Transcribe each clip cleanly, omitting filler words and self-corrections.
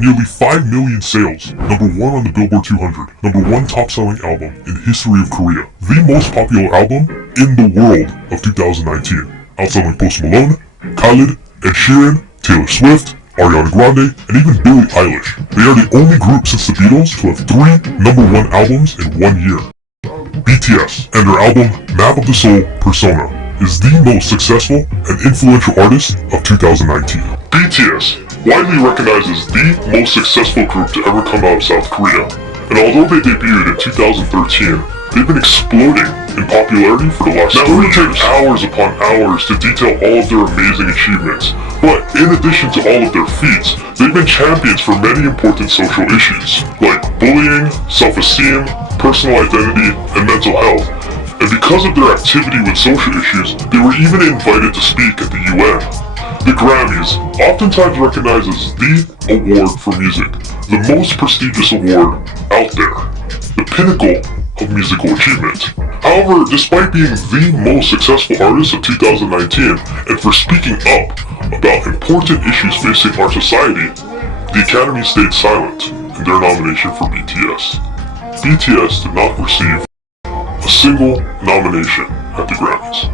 nearly 5 million sales, #1 on the Billboard 200, #1 top-selling album in history of Korea, the most popular album in the world of 2019, outselling Post Malone, Khalid, Ed Sheeran, Taylor Swift, Ariana Grande, and even Billie Eilish. They are the only group since the Beatles to have 3 #1 albums in 1 year. BTS and their album Map of the Soul Persona is the most successful and influential artist of 2019. BTS, widely recognized as the most successful group to ever come out of South Korea, and although they debuted in 2013, they've been exploding in popularity for the last 3 years. Now, it would take hours upon hours to detail all of their amazing achievements, but in addition to all of their feats, they've been champions for many important social issues, like bullying, self-esteem, personal identity, and mental health. And because of their activity with social issues, they were even invited to speak at the UN. The Grammys, oftentimes recognized as the award for music, the most prestigious award out there, the pinnacle of musical achievement. However, despite being the most successful artist of 2019 and for speaking up about important issues facing our society, the Academy stayed silent in their nomination for BTS. BTS did not receive a single nomination at the Grammys.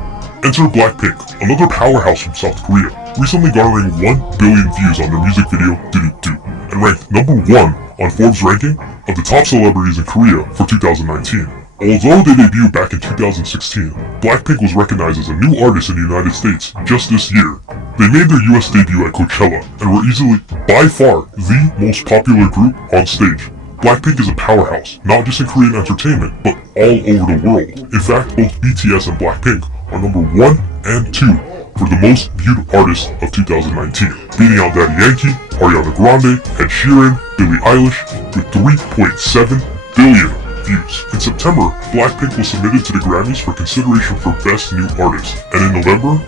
Enter Blackpink, another powerhouse from South Korea, recently garnering 1 billion views on their music video Do, and ranked #1 on Forbes' ranking of the top celebrities in Korea for 2019. Although they debuted back in 2016, Blackpink was recognized as a new artist in the United States just this year. They made their US debut at Coachella and were easily, by far, the most popular group on stage. Blackpink is a powerhouse, not just in Korean entertainment, but all over the world. In fact, both BTS and Blackpink are #1 and 2 for the most viewed artists of 2019, beating out Daddy Yankee, Ariana Grande, Ed Sheeran, Billie Eilish, with 3.7 billion views. In September, Blackpink was submitted to the Grammys for consideration for Best New Artist, and in November,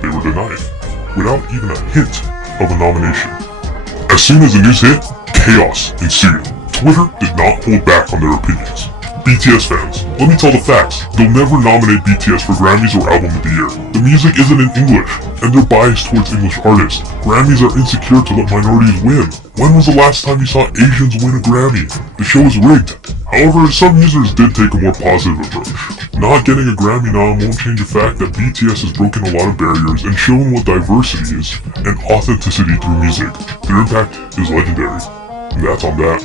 they were denied, without even a hint of a nomination. As soon as the news hit, chaos ensued. Twitter did not hold back on their opinions. BTS fans, let me tell the facts. They'll never nominate BTS for Grammys or Album of the Year. The music isn't in English, and they're biased towards English artists. Grammys are insecure to let minorities win. When was the last time you saw Asians win a Grammy? The show is rigged. However, some users did take a more positive approach. Not getting a Grammy nom won't change the fact that BTS has broken a lot of barriers and shown what diversity is and authenticity through music. Their impact is legendary, and that's on that.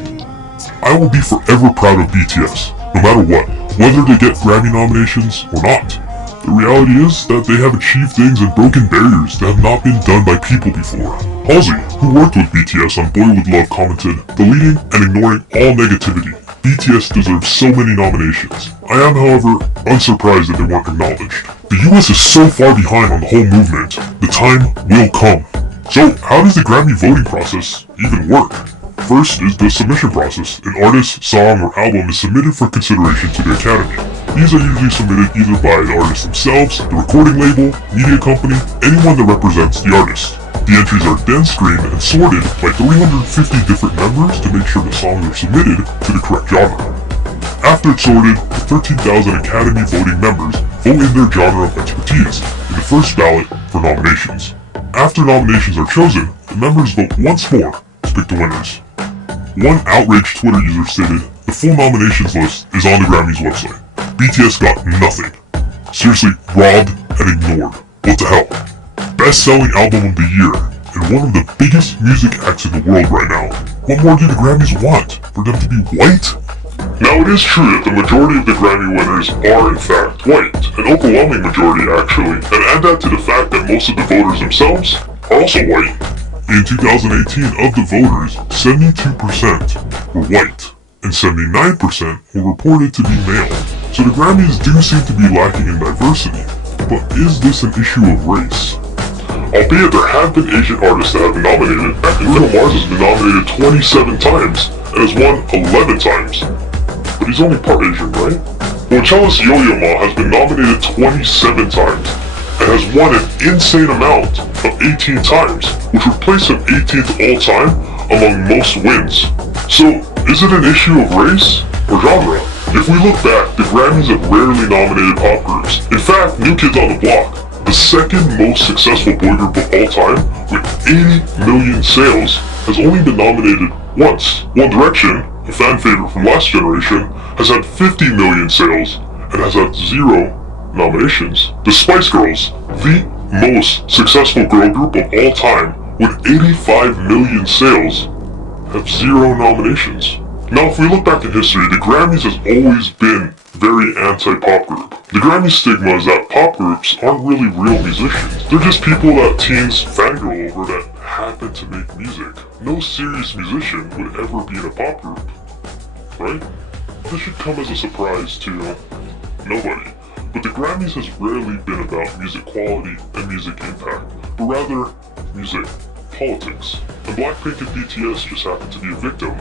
I will be forever proud of BTS, no matter what, whether they get Grammy nominations or not. The reality is that they have achieved things and broken barriers that have not been done by people before. Halsey, who worked with BTS on Boy With Love, commented, "Deleting and ignoring all negativity. BTS deserves so many nominations. I am, however, unsurprised that they weren't acknowledged. The US is so far behind on the whole movement. The time will come." So, how does the Grammy voting process even work? First is the submission process. An artist, song, or album is submitted for consideration to the Academy. These are usually submitted either by the artist themselves, the recording label, media company, anyone that represents the artist. The entries are then screened and sorted by 350 different members to make sure the songs are submitted to the correct genre. After it's sorted, the 13,000 Academy voting members vote in their genre of expertise in the first ballot for nominations. After nominations are chosen, the members vote once more to pick the winners. One outraged Twitter user stated, "The full nominations list is on the Grammys website. BTS got nothing. Seriously, robbed and ignored. What the hell? Best-selling album of the year, and one of the biggest music acts in the world right now. What more do the Grammys want? For them to be white?" Now, it is true that the majority of the Grammy winners are in fact white, an overwhelming majority actually, and add that to the fact that most of the voters themselves are also white. In 2018, of the voters, 72% were white, and 79% were reported to be male. So the Grammys do seem to be lacking in diversity, but is this an issue of race? Albeit there have been Asian artists that have been nominated. Bruno Mars has been nominated 27 times, and has won 11 times. But he's only part Asian, right? Coachella's Yo-Yo Ma has been nominated 27 times, and has won an insane amount of 18 times, which would place him 18th all time among most wins. So, is it an issue of race or genre? If we look back, the Grammys have rarely nominated pop groups. In fact, New Kids on the Block, the second most successful boy group of all time, with 80 million sales, has only been nominated once. One Direction, a fan favorite from last generation, has had 50 million sales and has had 0 nominations. The Spice Girls, the most successful girl group of all time, with 85 million sales, have 0 nominations. Now, if we look back in history, the Grammys has always been very anti-pop group. The Grammy stigma is that pop groups aren't really real musicians. They're just people that teens fangirl over that happen to make music. No serious musician would ever be in a pop group, right? This should come as a surprise to nobody. But the Grammys has rarely been about music quality and music impact, but rather music politics. And Blackpink and BTS just happen to be a victim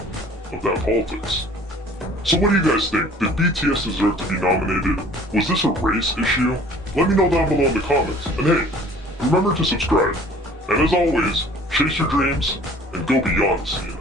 of that politics. So what do you guys think? Did BTS deserve to be nominated? Was this a race issue? Let me know down below in the comments. And hey, remember to subscribe. And as always, chase your dreams and go beyond the scene.